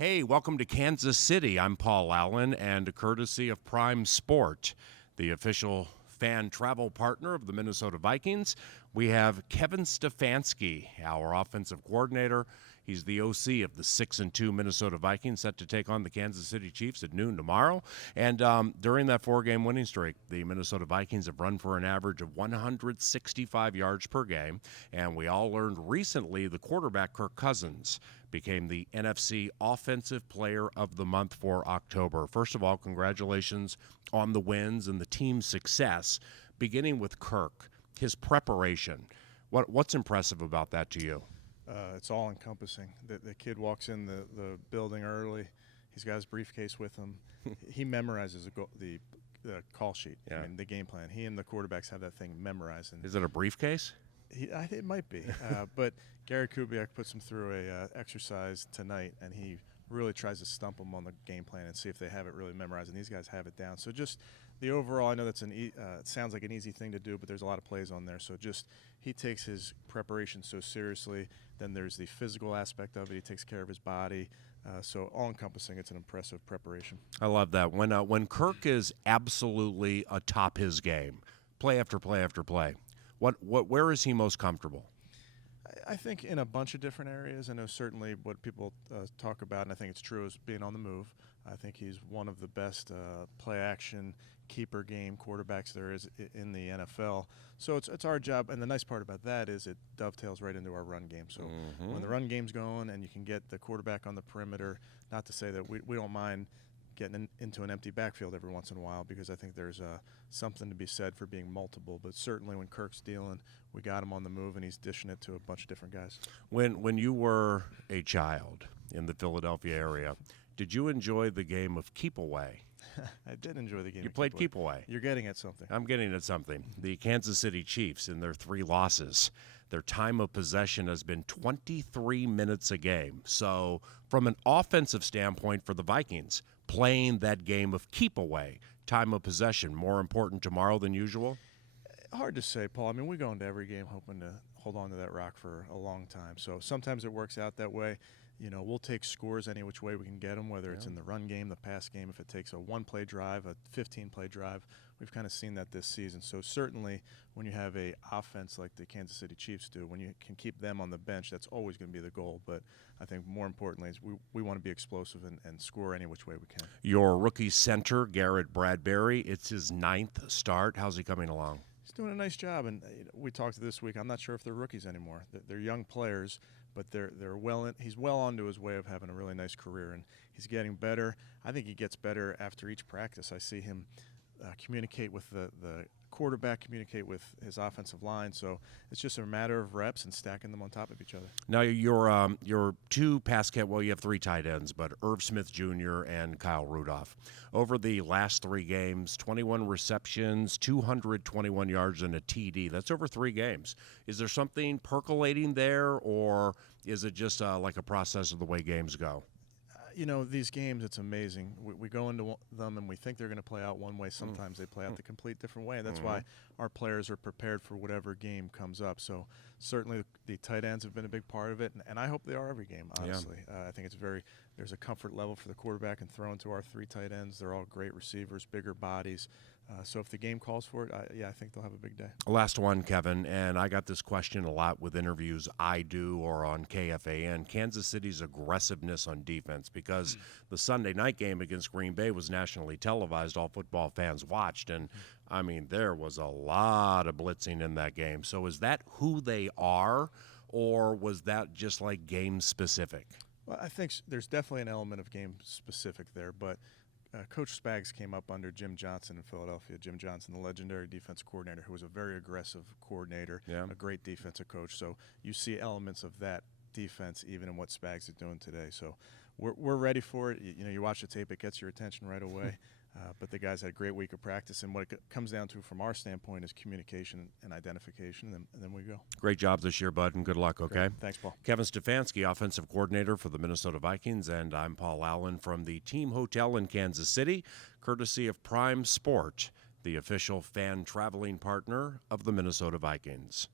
Hey, welcome to Kansas City. I'm Paul Allen, and courtesy of Prime Sport, the official fan travel partner of the Minnesota Vikings, we have Kevin Stefanski, our offensive coordinator. He's the OC of the 6-2 Minnesota Vikings, set to take on the Kansas City Chiefs at noon tomorrow. And during that four-game winning streak, the Minnesota Vikings have run for an average of 165 yards per game. And we all learned recently the quarterback, Kirk Cousins, became the NFC Offensive Player of the Month for October. First of all, congratulations on the wins and the team's success. Beginning with Kirk, his preparation. What's impressive about that to you? It's all encompassing. The kid walks in the building early. He's got his briefcase with him. He memorizes the call sheet. Yeah. I mean, the game plan. He and the quarterbacks have that thing memorized. And is it a briefcase? It might be. But Gary Kubiak puts him through a exercise tonight, and he really tries to stump them on the game plan and see if they have it really memorized. And these guys have it down. So just the overall, I know that's it sounds like an easy thing to do, but there's a lot of plays on there. So just he takes his preparation so seriously. Then there's the physical aspect of it. He takes care of his body. So all-encompassing, it's an impressive preparation. I love that. When Kirk is absolutely atop his game, play after play after play, where is he most comfortable? I think in a bunch of different areas. I know certainly what people talk about, and I think it's true, is being on the move. I think he's one of the best play-action, keeper game quarterbacks there is in the NFL. So it's our job, and the nice part about that is it dovetails right into our run game. So when the run game's going and you can get the quarterback on the perimeter, not to say that we don't mind getting into an empty backfield every once in a while, because I think there's something to be said for being multiple. But certainly when Kirk's dealing, we got him on the move, and he's dishing it to a bunch of different guys. When you were a child in the Philadelphia area, did you enjoy the game of keep away? I did enjoy the game. You played keep away. You're getting at something. I'm getting at something. The Kansas City Chiefs, in their 3 losses, their time of possession has been 23 minutes a game. So from an offensive standpoint for the Vikings, playing that game of keep away, time of possession, more important tomorrow than usual? Hard to say, Paul. I mean, we go into every game hoping to hold on to that rock for a long time. So sometimes it works out that way. You know, we'll take scores any which way we can get them, whether it's in the run game, the pass game, if it takes a 1-play drive, a 15-play drive. We've kind of seen that this season. So certainly when you have a offense like the Kansas City Chiefs do, when you can keep them on the bench, that's always going to be the goal. But I think more importantly is we want to be explosive and score any which way we can. Your rookie center, Garrett Bradbury, it's his 9th start. How's he coming along? He's doing a nice job, and we talked this week. I'm not sure if they're rookies anymore. They're young players, but he's well onto his way of having a really nice career, and he's getting better. I think he gets better after each practice. I see him communicate with the quarterback, communicate with his offensive line. So it's just a matter of reps and stacking them on top of each other. Now your 2 pass catch, well, you have 3 tight ends, but Irv Smith Jr. and Kyle Rudolph. Over the last 3 games, 21 receptions, 221 yards, and a TD. That's over 3 games. Is there something percolating there, or is it just like a process of the way games go? You know, these games, it's amazing. We go into them and we think they're going to play out one way. Sometimes they play out the complete different way. And that's why our players are prepared for whatever game comes up. So certainly the tight ends have been a big part of it. And I hope they are every game, honestly. I think there's a comfort level for the quarterback and throwing to our 3 tight ends. They're all great receivers, bigger bodies. So if the game calls for it, I think they'll have a big day. Last one, Kevin, and I got this question a lot with interviews I do or on KFAN. Kansas City's aggressiveness on defense, because the Sunday night game against Green Bay was nationally televised. All football fans watched, and, I mean, there was a lot of blitzing in that game. So is that who they are, or was that just like game-specific? Well, I think there's definitely an element of game-specific there, but Coach Spags came up under Jim Johnson in Philadelphia. Jim Johnson, the legendary defense coordinator, who was a very aggressive coordinator, a great defensive coach. So you see elements of that defense even in what Spags is doing today. So we're ready for it. You know, you watch the tape, it gets your attention right away. But the guys had a great week of practice, and what it comes down to from our standpoint is communication and identification, and then we go. Great job this year, bud, and good luck, okay? Great. Thanks, Paul. Kevin Stefanski, offensive coordinator for the Minnesota Vikings, and I'm Paul Allen from the Team Hotel in Kansas City, courtesy of Prime Sport, the official fan traveling partner of the Minnesota Vikings.